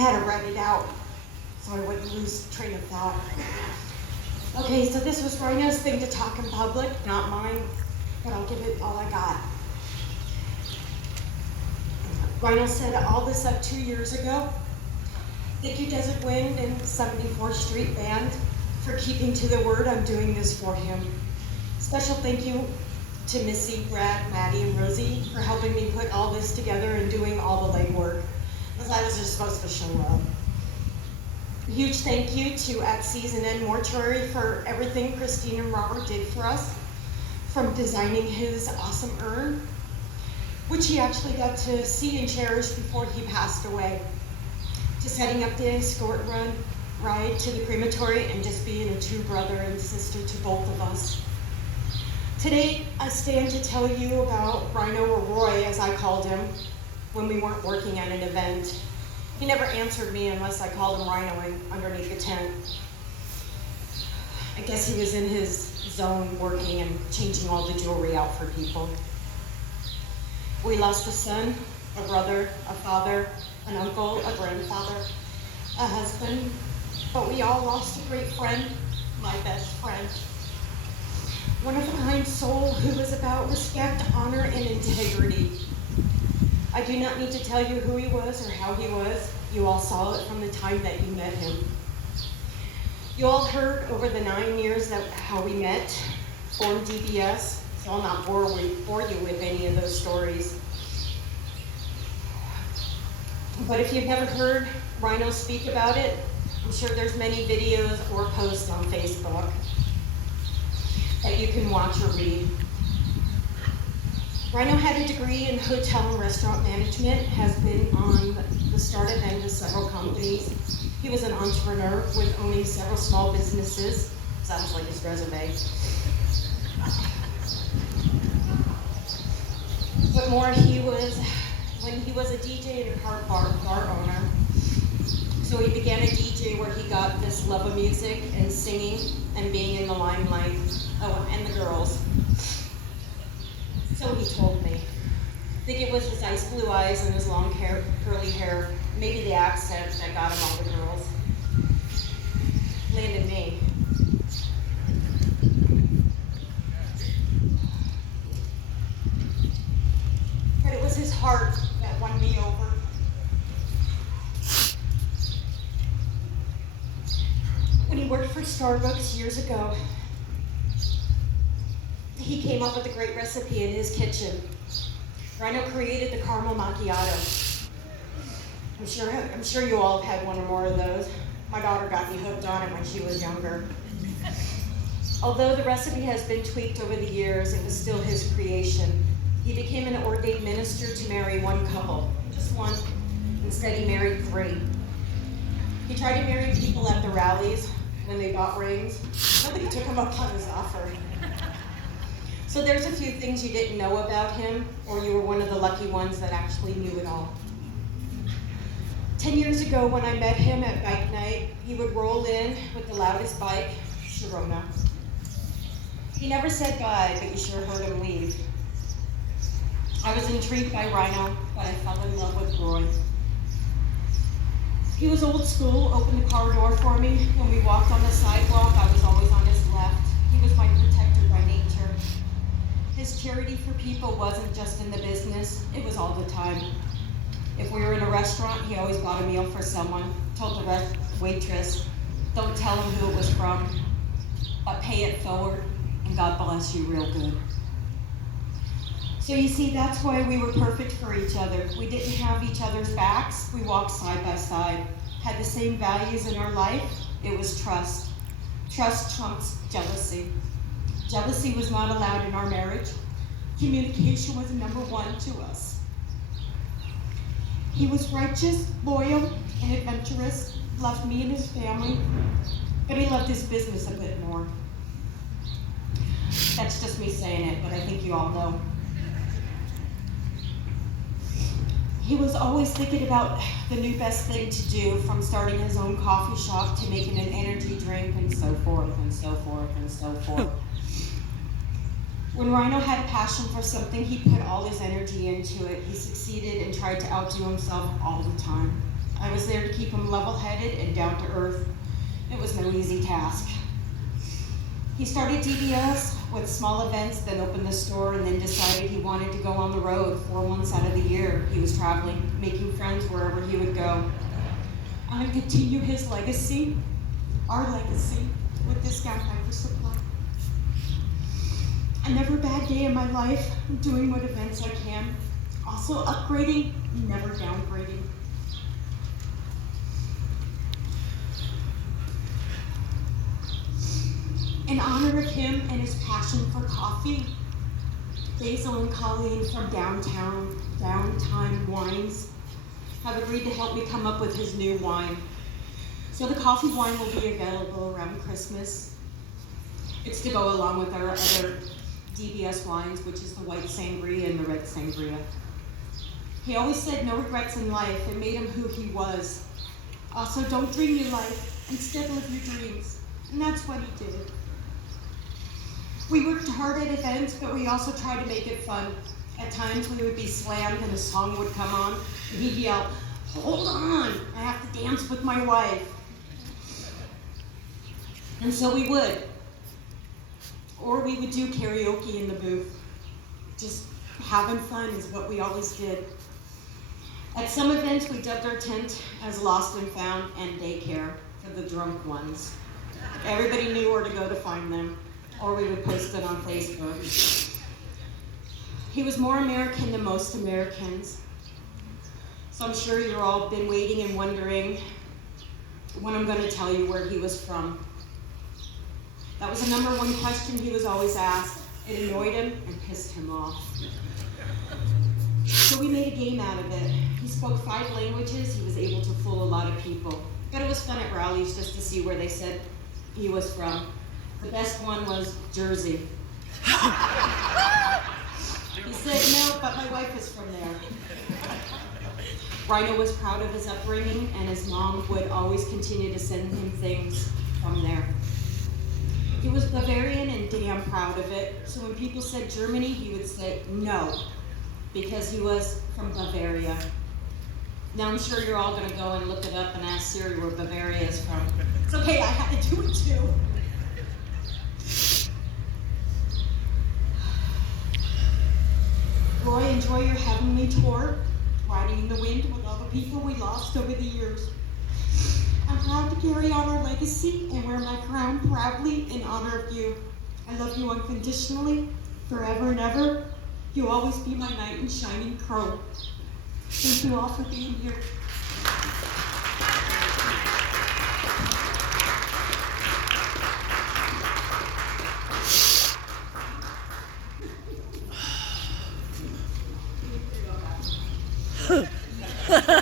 had to write it out so I wouldn't lose train of thought. Okay, so this was Rhino's thing to talk in public, not mine, but I'll give it all I got. Rhino set all this up 2 years ago. Thank you, Desert Wind and 74th Street Band, for keeping to the word. I'm doing this for him. Special thank you to Missy, Brad, Maddie, and Rosie for helping me put all this together and doing all the legwork, because I was just supposed to show up. A huge thank you to At Season End Mortuary for everything Christine and Robert did for us, from designing his awesome urn, which he actually got to see and cherish before he passed away, to setting up the escort ride to the crematory and just being a true brother and sister to both of us. Today, I stand to tell you about Rhino, or Roy as I called him, when we weren't working at an event. He never answered me unless I called him Rhino underneath the tent. I guess he was in his zone working and changing all the jewelry out for people. We lost a son, a brother, a father, an uncle, a grandfather, a husband, but we all lost a great friend, my best friend. One of a kind soul who was about respect, honor, and integrity. I do not need to tell you who he was or how he was. You all saw it from the time that you met him. You all heard over the 9 years that how we met, formed DBS, so I'll not bore you with any of those stories. But if you've never heard Rhino speak about it, I'm sure there's many videos or posts on Facebook that you can watch or read. Rhino had a degree in hotel and restaurant management, has been on the startup end of several companies. He was an entrepreneur with owning several small businesses. Sounds like his resume. But more, when he was a DJ and a bar owner. So he began a DJ where he got this love of music and singing and being in the limelight, and the girls. So he told me. I think it was his ice blue eyes and his long hair, curly hair, maybe the accent that got him all the girls. Landed me. But it was his heart that won me over. When he worked for Starbucks years ago, he came up with a great recipe in his kitchen. Rhino created the caramel macchiato. I'm sure you all have had one or more of those. My daughter got me hooked on it when she was younger. Although the recipe has been tweaked over the years, it was still his creation. He became an ordained minister to marry one couple, just one. Instead, he married 3. He tried to marry people at the rallies when they bought rings. Nobody took him up on his offer. So there's a few things you didn't know about him, or you were one of the lucky ones that actually knew it all. 10 years ago when I met him at bike night, he would roll in with the loudest bike, Sharona. He never said bye, but you sure heard him leave. I was intrigued by Rhino, but I fell in love with Roy. He was old school, opened the car door for me. When we walked on the sidewalk, I was always on his left. He was my protector by nature. His charity for people wasn't just in the business, it was all the time. If we were in a restaurant, he always bought a meal for someone, told the waitress, don't tell him who it was from, but pay it forward, and God bless you real good. So you see, that's why we were perfect for each other. We didn't have each other's backs, we walked side by side, had the same values in our life. It was trust. Trust trumps jealousy. Jealousy was not allowed in our marriage. Communication was number 1 to us. He was righteous, loyal, and adventurous, loved me and his family, but he loved his business a bit more. That's just me saying it, but I think you all know. He was always thinking about the new best thing to do, from starting his own coffee shop to making an energy drink, and so forth, and so forth, and so forth. When Rhino had a passion for something, he put all his energy into it. He succeeded and tried to outdo himself all the time. I was there to keep him level-headed and down to earth. It was no easy task. He started DBS with small events, then opened the store, and then decided he wanted to go on the road 4 months out of the year. He was traveling, making friends wherever he would go. I'm going to continue his legacy, our legacy, with Discount Diaper Supply. A never bad day in my life, doing what events I can. Also upgrading, never downgrading. In honor of him and his passion for coffee, Basil and Colleen from Downtime Wines have agreed to help me come up with his new wine. So the coffee wine will be available around Christmas. It's to go along with our other DBS wines, which is the white sangria and the red sangria. He always said no regrets in life. It made him who he was. Also, don't dream your life, instead live your dreams. And that's what he did. We worked hard at events, but we also tried to make it fun. At times we would be slammed and a song would come on, and he'd yell, "Hold on, I have to dance with my wife." And so we would. Or we would do karaoke in the booth. Just having fun is what we always did. At some events, we dubbed our tent as Lost and Found and Daycare for the drunk ones. Everybody knew where to go to find them, or we would post it on Facebook. He was more American than most Americans. So I'm sure you've all been waiting and wondering when I'm going to tell you where he was from. That was the number one question he was always asked. It annoyed him and pissed him off. So we made a game out of it. He spoke 5 languages. He was able to fool a lot of people. But it was fun at rallies just to see where they said he was from. The best one was Jersey. He said, "No, but my wife is from there." Rhino was proud of his upbringing, and his mom would always continue to send him things from there. He was Bavarian and damn proud of it. So when people said Germany, he would say no, because he was from Bavaria. Now I'm sure you're all gonna go and look it up and ask Siri where Bavaria is from. It's okay, I had to do it too. Roy, enjoy your heavenly tour, riding in the wind with all the people we lost over the years. I'm proud to carry on our legacy and wear my crown proudly in honor of you. I love you unconditionally, forever and ever. You'll always be my knight in shining chrome. Thank you all for being here. Ha